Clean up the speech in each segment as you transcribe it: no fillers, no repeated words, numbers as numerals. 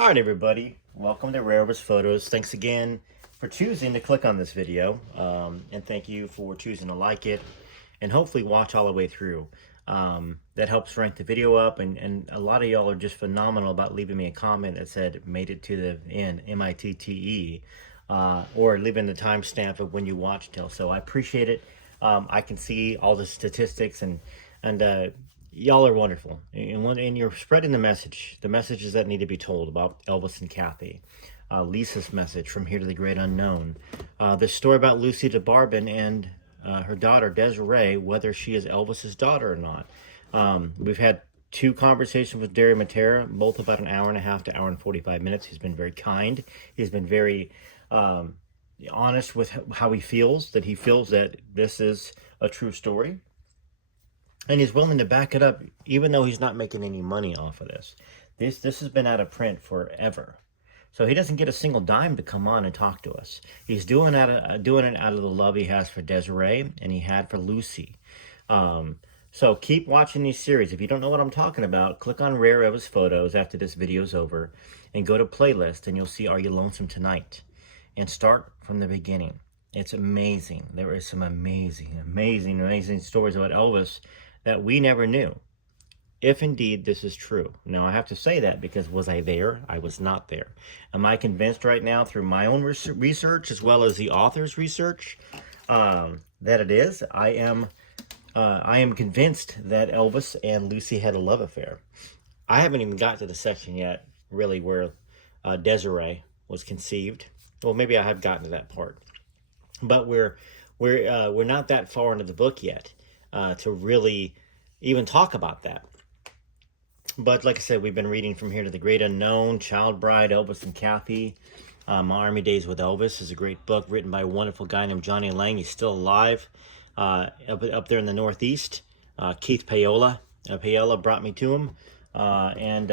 All right, everybody. Welcome to Rare Elvis Photos. Thanks again for choosing to click on this video. And thank you for choosing to like it and hopefully watch all the way through. That helps rank the video up. And a lot of y'all are just phenomenal about leaving me a comment that said, made it to the end, M-I-T-T-E, or leaving the timestamp of when you watched till. So I appreciate it. I can see all the statistics and y'all are wonderful, and you're spreading the message. The messages that need to be told about Elvis and Kathy. Lisa's message from here to the great unknown. This story about Lucy DeBarbin and her daughter Desiree, whether she is Elvis's daughter or not. We've had two conversations with Derry Matera, both about an hour and a half to hour and 45 minutes. He's been very kind. He's been very honest with how he feels, that he feels that this is a true story. And he's willing to back it up, even though he's not making any money off of this. This has been out of print forever. So he doesn't get a single dime to come on and talk to us. He's doing it out of the love he has for Desiree and he had for Lucy. So keep watching these series. If you don't know what I'm talking about, click on Rare Elvis Photos after this video is over and go to playlist and you'll see Are You Lonesome Tonight? And start from the beginning. It's amazing. There is some amazing stories about Elvis that we never knew, if indeed this is true. Now, I have to say that because was I there? I was not there. Am I convinced right now through my own research as well as the author's research that it is? I am convinced that Elvis and Lucy had a love affair. I haven't even got to the section yet, really, where Desiree was conceived. Well, maybe I have gotten to that part, but we're not that far into the book yet to really even talk about that. But like I said, we've been reading From Here to the Great Unknown, Child Bride, Elvis and Kathy. My Army Days with Elvis is a great book written by a wonderful guy named Johnny Lang. He's still alive up there in the Northeast. Keith Paola brought me to him. And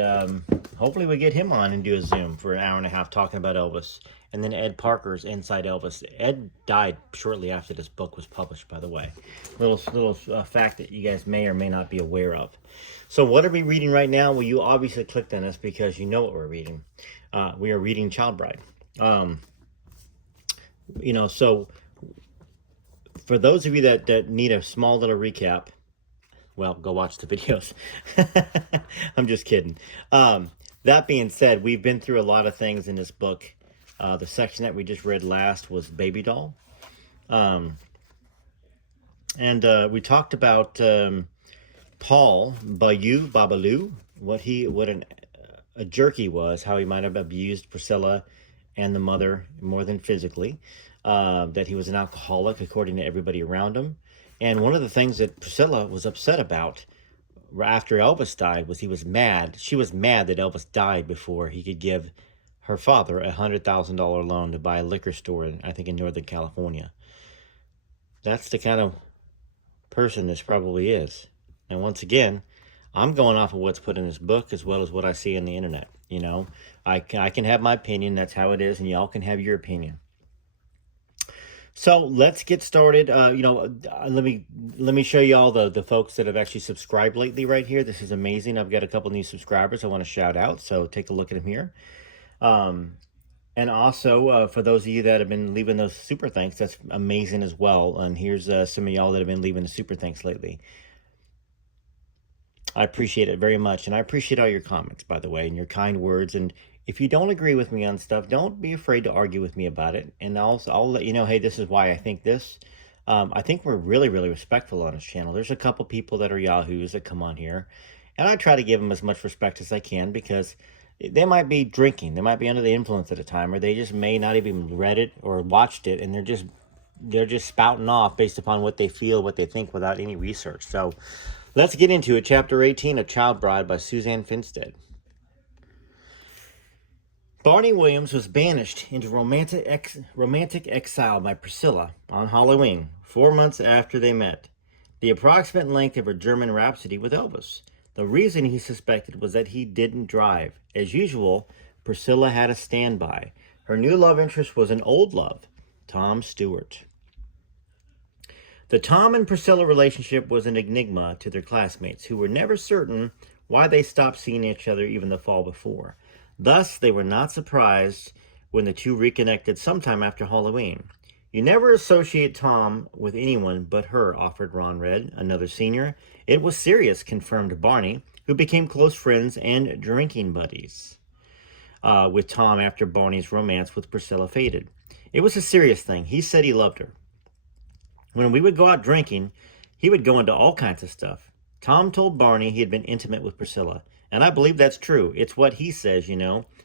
hopefully we get him on and do a Zoom for an hour and a half talking about Elvis. And then Ed Parker's Inside Elvis. Ed died shortly after this book was published, by the way. Little fact that you guys may or may not be aware of. So what are we reading right now? Well, you obviously clicked on us because you know what we're reading. We are reading Child Bride. So for those of you that need a small little recap, well, go watch the videos. I'm just kidding. That being said, we've been through a lot of things in this book. The section that we just read last was Baby Doll. And we talked about Paul Babaloo, what a jerk he was, how he might have abused Priscilla and the mother more than physically, that he was an alcoholic according to everybody around him. And one of the things that Priscilla was upset about after Elvis died was she was mad that Elvis died before he could give her father a $100,000 loan to buy a liquor store, I think in Northern California. That's the kind of person this probably is. And once again, I'm going off of what's put in this book as well as what I see on the internet. You know, I can have my opinion. That's how it is. And y'all can have your opinion. So let's get started. Let me show you all the folks that have actually subscribed lately right here. This is amazing. I've got a couple new subscribers I want to shout out. So take a look at them here. And also, for those of you that have been leaving those super thanks, that's amazing as well. And here's some of y'all that have been leaving the super thanks lately. I appreciate it very much. And I appreciate all your comments, by the way, and your kind words. And if you don't agree with me on stuff, don't be afraid to argue with me about it. And I'll let you know, hey, this is why I think this. I think we're really, really respectful on this channel. There's a couple people that are yahoos that come on here. And I try to give them as much respect as I can because they might be drinking. They might be under the influence at a time, or they just may not even read it or watched it, and they're just spouting off based upon what they feel, what they think, without any research. So let's get into it. Chapter 18 of Child Bride by Suzanne Finstead. Barney Williams was banished into romantic exile by Priscilla on Halloween, 4 months after they met. The approximate length of her German rhapsody with Elvis. The reason he suspected was that he didn't drive. As usual, Priscilla had a standby. Her new love interest was an old love, Tom Stewart. The Tom and Priscilla relationship was an enigma to their classmates, who were never certain why they stopped seeing each other even the fall before. Thus, they were not surprised when the two reconnected sometime after Halloween. You never associate Tom with anyone but her, offered Ron Red, another senior. It was serious, confirmed Barney, who became close friends and drinking buddies with Tom after Barney's romance with Priscilla faded. It was a serious thing. He said he loved her. When we would go out drinking, he would go into all kinds of stuff. Tom told Barney he had been intimate with Priscilla, and I believe that's true. It's what he says,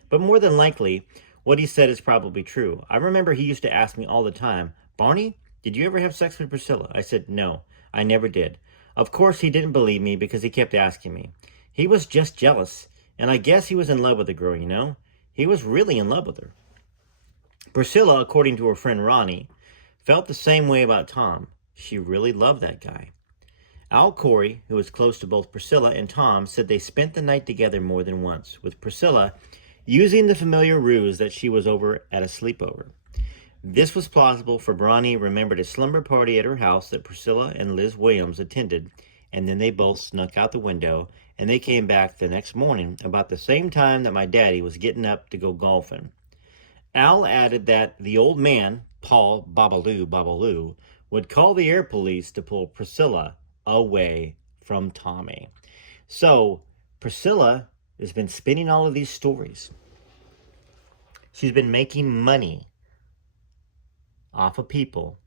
but more than likely, what he said is probably true. I remember he used to ask me all the time, Barney, did you ever have sex with Priscilla? I said, no, I never did. Of course, he didn't believe me because he kept asking me. He was just jealous, and I guess he was in love with the girl, He was really in love with her. Priscilla, according to her friend Ronnie, felt the same way about Tom. She really loved that guy. Al Corey, who was close to both Priscilla and Tom, said they spent the night together more than once, with Priscilla using the familiar ruse that she was over at a sleepover. This was plausible, for Bronny remembered a slumber party at her house that Priscilla and Liz Williams attended, and then they both snuck out the window, and they came back the next morning about the same time that my daddy was getting up to go golfing. Al added that the old man, Paul Babaloo, would call the air police to pull Priscilla away from Tommy. So Priscilla has been spinning all of these stories. She's been making money off of people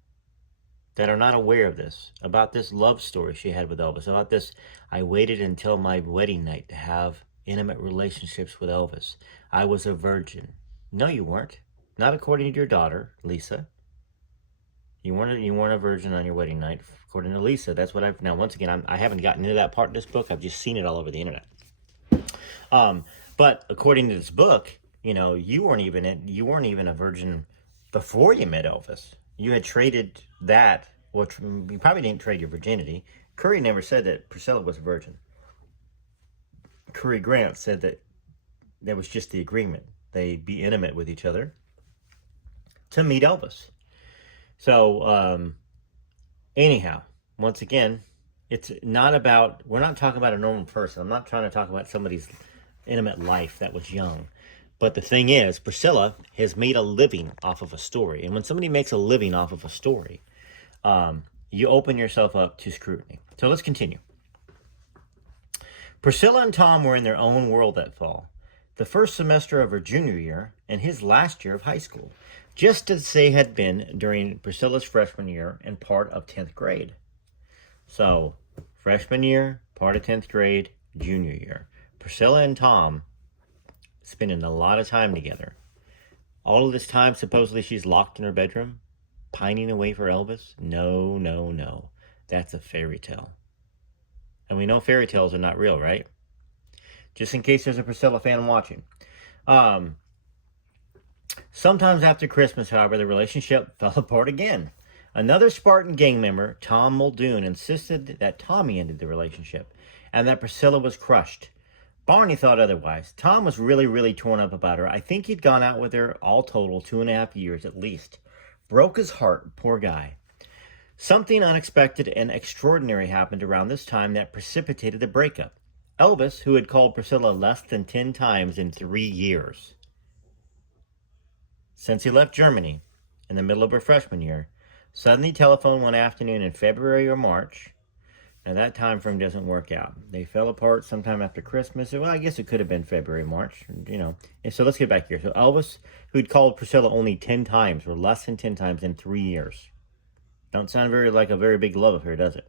that are not aware of this, about this love story she had with Elvis, about this, I waited until my wedding night to have intimate relationships with Elvis. I was a virgin. No, you weren't. Not according to your daughter, Lisa. You weren't a virgin on your wedding night, according to Lisa. That's what Now, once again, I haven't gotten into that part of this book. I've just seen it all over the internet. But according to this book, you weren't even a virgin before you met Elvis. You had traded that, which you probably didn't trade your virginity. Curry never said that Priscilla was a virgin. Curry Grant said that was just the agreement. They'd be intimate with each other to meet Elvis. So, anyhow, once again, it's not about, we're not talking about a normal person. I'm not trying to talk about somebody's intimate life that was young. But the thing is, Priscilla has made a living off of a story. And when somebody makes a living off of a story, you open yourself up to scrutiny. So let's continue. Priscilla and Tom were in their own world that fall. The first semester of her junior year and his last year of high school, just as they had been during Priscilla's freshman year and part of 10th grade. So, freshman year, part of 10th grade, junior year. Priscilla and Tom spending a lot of time together. All of this time, supposedly she's locked in her bedroom, pining away for Elvis. No, no, no. That's a fairy tale. And we know fairy tales are not real, right? Just in case there's a Priscilla fan watching. Sometimes after Christmas, however, the relationship fell apart again. Another Spartan gang member, Tom Muldoon, insisted that Tommy ended the relationship and that Priscilla was crushed. Barney thought otherwise. Tom was really, really torn up about her. I think he'd gone out with her all total 2.5 years at least. Broke his heart, poor guy. Something unexpected and extraordinary happened around this time that precipitated the breakup. Elvis, who had called Priscilla less than 10 times in 3 years since he left Germany in the middle of her freshman year, suddenly telephoned one afternoon in February or March. Now that time frame doesn't work out. They fell apart sometime after Christmas. Well, I guess it could have been February, March, And so let's get back here. So Elvis, who'd called Priscilla only 10 times, or less than 10 times in 3 years. Don't sound like a very big love affair, does it?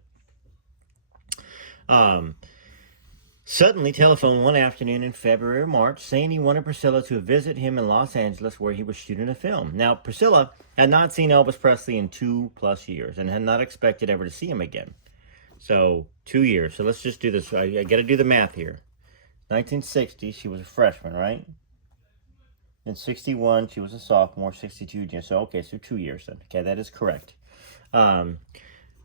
Suddenly telephoned one afternoon in February or March saying he wanted Priscilla to visit him in Los Angeles where he was shooting a film. Now, Priscilla had not seen Elvis Presley in 2+ years and had not expected ever to see him again. So, 2 years. So let's just do this. I got to do the math here. 1960, she was a freshman, right? In 61, she was a sophomore. 62, so okay, so 2 years then. Okay, that is correct.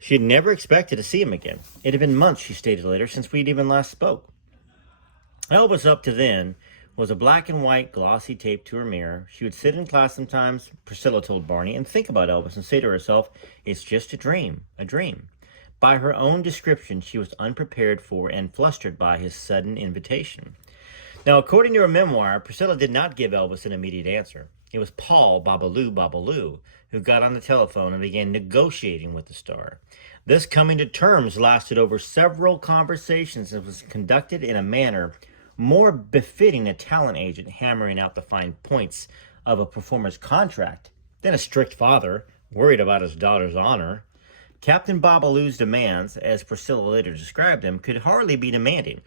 She had never expected to see him again. It had been months, she stated later, since we'd even last spoke. Elvis up to then was a black and white glossy tape to her mirror. She would sit in class sometimes, Priscilla told Barney, and think about Elvis and say to herself, it's just a dream, a dream. By her own description, she was unprepared for and flustered by his sudden invitation. Now, according to her memoir, Priscilla did not give Elvis an immediate answer. It was Paul Babaloo Babaloo who got on the telephone and began negotiating with the star. This coming to terms lasted over several conversations and was conducted in a manner more befitting a talent agent hammering out the fine points of a performer's contract than a strict father worried about his daughter's honor. Captain Babaloo's demands, as Priscilla later described them, could hardly be demanding.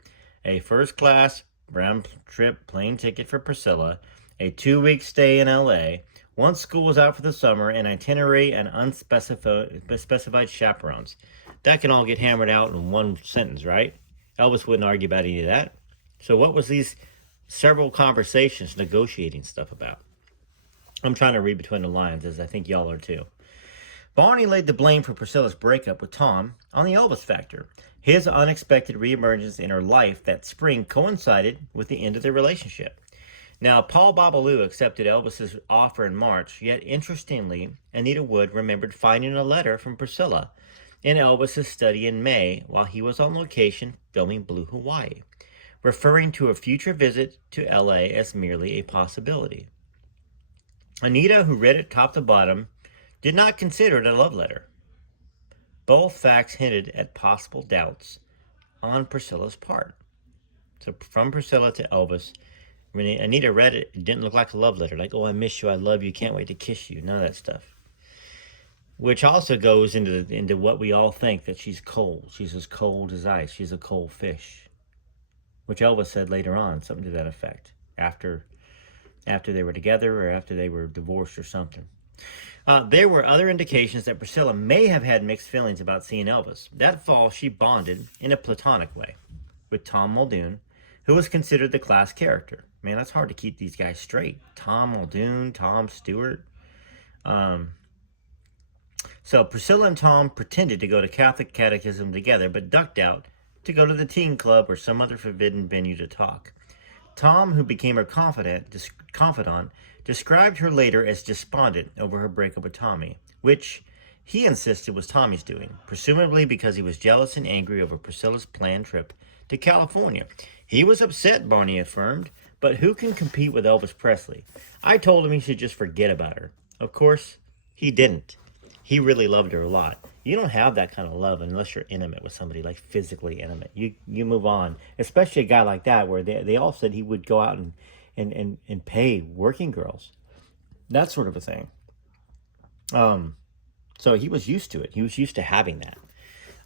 A first-class round-trip plane ticket for Priscilla, a 2-week stay in L.A., once school was out for the summer, an itinerary, and unspecified chaperones. That can all get hammered out in one sentence, right? Elvis wouldn't argue about any of that. So what was these several conversations negotiating stuff about? I'm trying to read between the lines, as I think y'all are too. Barney laid the blame for Priscilla's breakup with Tom on the Elvis factor. His unexpected reemergence in her life that spring coincided with the end of their relationship. Now, Paul Babaloo accepted Elvis's offer in March, yet interestingly, Anita Wood remembered finding a letter from Priscilla in Elvis's study in May while he was on location filming Blue Hawaii, referring to a future visit to LA as merely a possibility. Anita, who read it top to bottom, did not consider it a love letter. Both facts hinted at possible doubts on Priscilla's part. So from Priscilla to Elvis, when Anita read it, it didn't look like a love letter. Like, oh, I miss you, I love you, can't wait to kiss you. None of that stuff. Which also goes into what we all think, that she's cold. She's as cold as ice. She's a cold fish. Which Elvis said later on, something to that effect. After they were together or after they were divorced or something. There were other indications that Priscilla may have had mixed feelings about seeing Elvis. That fall, she bonded in a platonic way with Tom Muldoon, who was considered the class character. Man, that's hard to keep these guys straight. Tom Muldoon, Tom Stewart. So Priscilla and Tom pretended to go to Catholic catechism together, but ducked out to go to the teen club or some other forbidden venue to talk. Tom, who became her confidant, described her later as despondent over her breakup with Tommy, which he insisted was Tommy's doing, presumably because he was jealous and angry over Priscilla's planned trip to California. He was upset, Barney affirmed, but who can compete with Elvis Presley? I told him he should just forget about her. Of course, he didn't. He really loved her a lot. You don't have that kind of love unless you're intimate with somebody, like physically intimate. You move on, especially a guy like that, where they all said he would go out and pay working girls, that sort of a thing. So he was used to it. He was used to having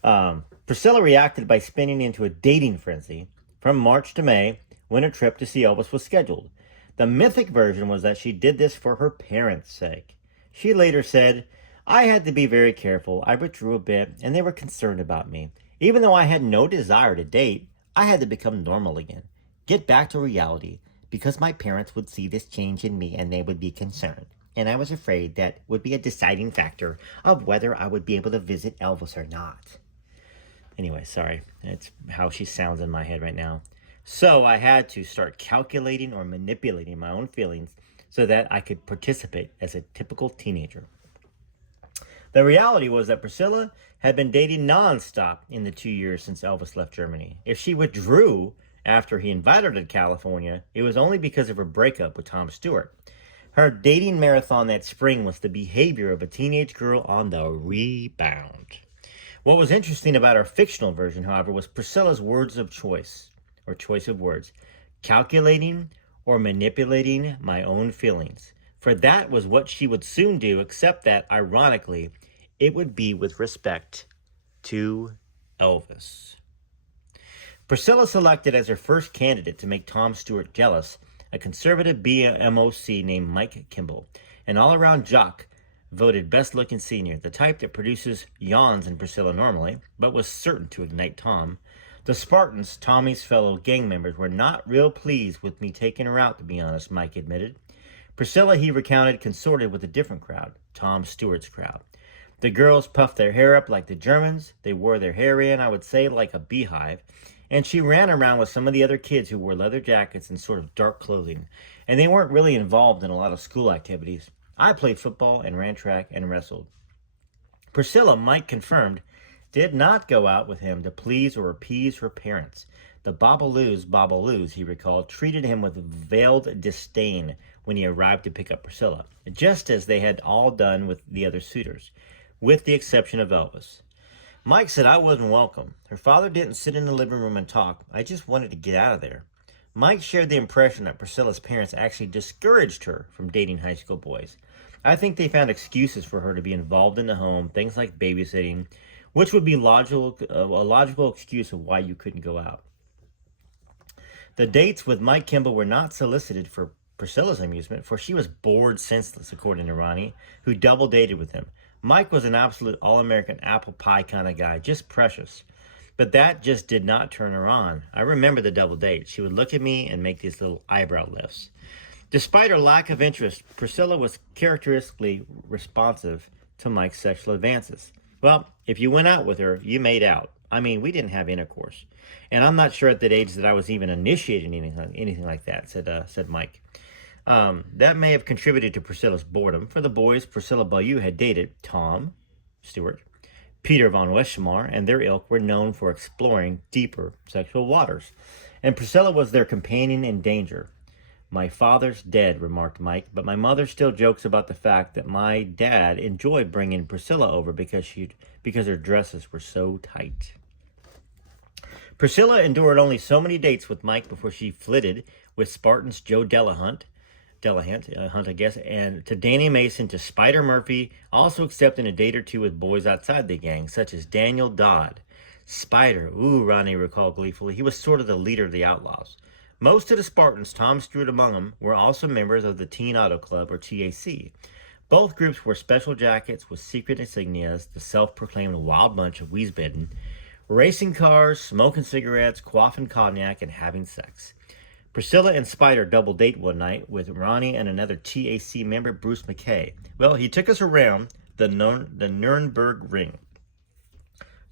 that. Priscilla reacted by spinning into a dating frenzy from March to May when her trip to see Elvis was scheduled. The mythic version was that she did this for her parents' sake. She later said, I had to be very careful. I withdrew a bit, and they were concerned about me. Even though I had no desire to date, I had to become normal again. Get back to reality, because my parents would see this change in me and they would be concerned. And I was afraid that would be a deciding factor of whether I would be able to visit Elvis or not. Anyway, sorry. It's how she sounds in my head right now. So I had to start calculating or manipulating my own feelings so that I could participate as a typical teenager. The reality was that Priscilla had been dating nonstop in the 2 years since Elvis left Germany. If she withdrew after he invited her to California, it was only because of her breakup with Tom Stewart. Her dating marathon that spring was the behavior of a teenage girl on the rebound. What was interesting about our fictional version, however, was Priscilla's words of choice, or choice of words, calculating or manipulating my own feelings. For that was what she would soon do, except that, ironically, it would be with respect to Elvis. Priscilla selected as her first candidate to make Tom Stewart jealous a conservative BMOC named Mike Kimball, an all-around jock voted best-looking senior, the type that produces yawns in Priscilla normally, but was certain to ignite Tom. The Spartans, Tommy's fellow gang members, were not real pleased with me taking her out, to be honest, Mike admitted. Priscilla, he recounted, consorted with a different crowd, Tom Stewart's crowd. The girls puffed their hair up like the Germans. They wore their hair in, I would say, like a beehive. And she ran around with some of the other kids who wore leather jackets and sort of dark clothing. And they weren't really involved in a lot of school activities. I played football and ran track and wrestled. Priscilla, Mike confirmed, did not go out with him to please or appease her parents. The Babaloos, he recalled, treated him with veiled disdain when he arrived to pick up Priscilla, just as they had all done with the other suitors, with the exception of Elvis. Mike said I wasn't welcome. Her father didn't sit in the living room and talk. I just wanted to get out of there. Mike shared the impression that Priscilla's parents actually discouraged her from dating high school boys. I think they found excuses for her to be involved in the home, things like babysitting, which would be a logical excuse of why you couldn't go out. The dates with Mike Kimball were not solicited for Priscilla's amusement, for she was bored senseless, according to Ronnie, who double dated with him. Mike was an absolute all-American apple pie kind of guy, just precious. But that just did not turn her on. I remember the double date. She would look at me and make these little eyebrow lifts. Despite her lack of interest, Priscilla was characteristically responsive to Mike's sexual advances. Well, if you went out with her, you made out. I mean, we didn't have intercourse. And I'm not sure at that age that I was even initiating anything like that, said Mike. That may have contributed to Priscilla's boredom. For the boys, Priscilla Bayou had dated Tom Stewart, Peter von Westermar, and their ilk were known for exploring deeper sexual waters. And Priscilla was their companion in danger. My father's dead, remarked Mike, but my mother still jokes about the fact that my dad enjoyed bringing Priscilla over because her dresses were so tight. Priscilla endured only so many dates with Mike before she flitted with Spartan's Joe Delahunt, and to Danny Mason, to Spider Murphy, also accepting a date or two with boys outside the gang, such as Daniel Dodd. Spider, ooh, Ronnie recalled gleefully, he was sort of the leader of the outlaws. Most of the Spartans, Tom Stewart among them, were also members of the Teen Auto Club, or TAC. Both groups wore special jackets with secret insignias, the self-proclaimed wild bunch of Wiesbaden, racing cars, smoking cigarettes, quaffing cognac, and having sex. Priscilla and Spider double date one night with Ronnie and another TAC member, Bruce McKay. Well, he took us around the Nuremberg Ring.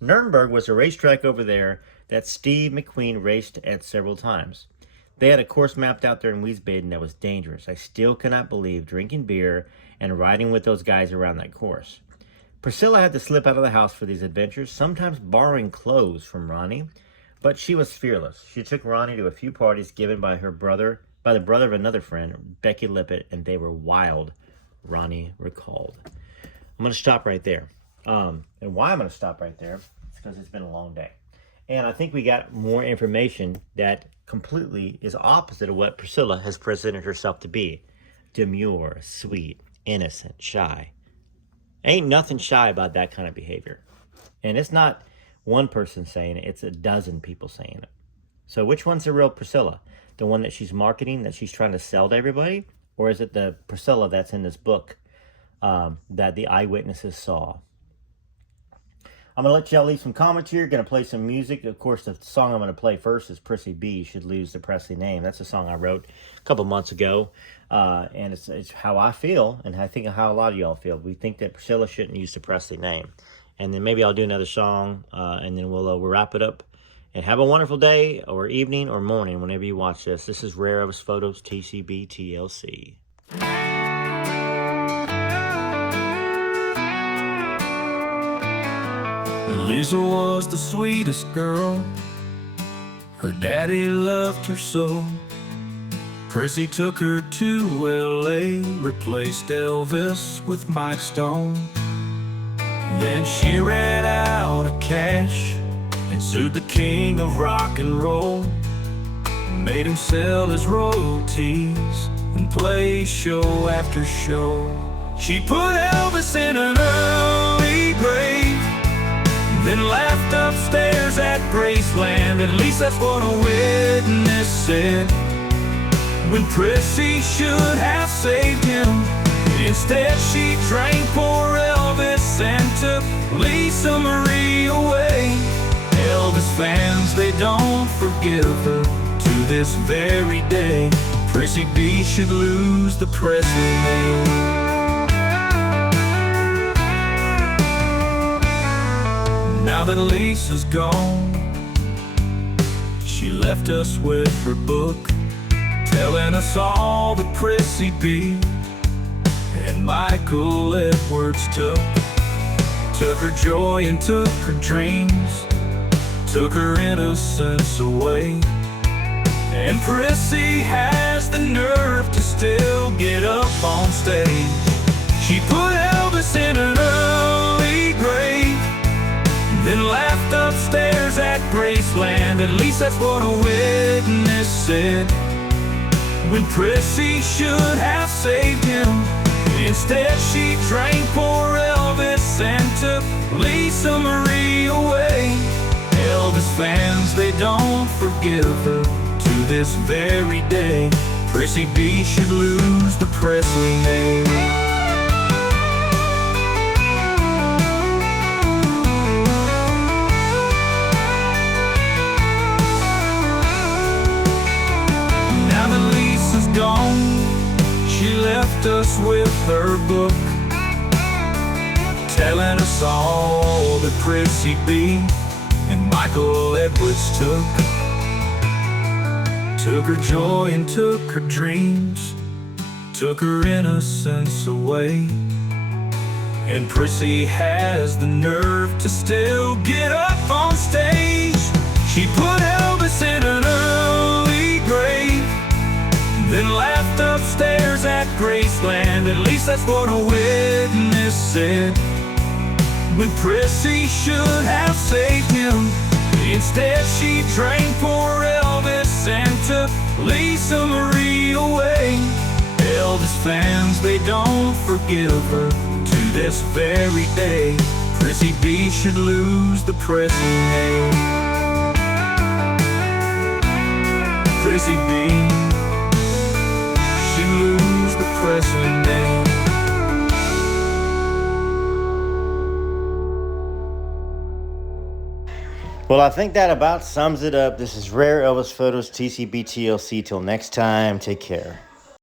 Nuremberg was a racetrack over there that Steve McQueen raced at several times. They had a course mapped out there in Wiesbaden that was dangerous. I still cannot believe drinking beer and riding with those guys around that course. Priscilla had to slip out of the house for these adventures, sometimes borrowing clothes from Ronnie, but she was fearless. She took Ronnie to a few parties given by the brother of another friend, Becky Lippett, and they were wild, Ronnie recalled. I'm going to stop right there. And why I'm going to stop right there is because it's been a long day. And I think we got more information that completely is opposite of what Priscilla has presented herself to be. Demure, sweet, innocent, shy. Ain't nothing shy about that kind of behavior. And it's not one person saying it, it's a dozen people saying it. So which one's the real Priscilla? The one that she's marketing, that she's trying to sell to everybody? Or is it the Priscilla that's in this book that the eyewitnesses saw? I'm going to let y'all leave some comments here. Going to play some music. Of course, the song I'm going to play first is Prissy B Should Lose the Presley Name. That's a song I wrote a couple months ago. And it's how I feel, and I think how a lot of y'all feel. We think that Priscilla shouldn't use the Presley name. And then maybe I'll do another song, and then we'll wrap it up. And have a wonderful day, or evening, or morning, whenever you watch this. This is Rare Elvis Photos, TCB, TLC. Lisa was the sweetest girl. Her daddy loved her so. Prissy took her to L.A., replaced Elvis with Mike Stone. Then she ran out of cash and sued the king of rock and roll. Made him sell his royalties and play show after show. She put Elvis in an early grave, then laughed upstairs at Graceland. At least that's what a witness said, when Prissy should have saved him. Instead she drank poor Elvis and took Lisa Marie away. Elvis fans, they don't forgive her to this very day. Prissy B should lose the Presley name. Now that Lisa's gone, she left us with her book, telling us all that Prissy B and Michael Edwards took her joy and took her dreams, took her innocence away. And Prissy has the nerve to still get up on stage. She put Elvis in an early grave, then laughed upstairs at Graceland. At least that's what a witness said. When Prissy should have saved him, instead she drank poor Elvis and took Lisa Marie away. Elvis fans, they don't forgive her to this very day. Prissy B should lose the Presley name. Now that Lisa's gone, she left us with her book, telling us all that Prissy B and Michael Edwards took her joy and took her dreams, took her innocence away. And Prissy has the nerve to still get up on stage. She put Elvis in an early grave, then laughed upstairs at Graceland. At least that's what a witness said. When Prissy should have saved him, instead she drank poor Elvis and took Lisa Marie away. Elvis fans, they don't forgive her to this very day. Prissy B should lose the Presley name. Prissy B should lose the Presley name. Well, I think that about sums it up. This is Rare Elvis Photos, TCB TLC. Till next time, take care.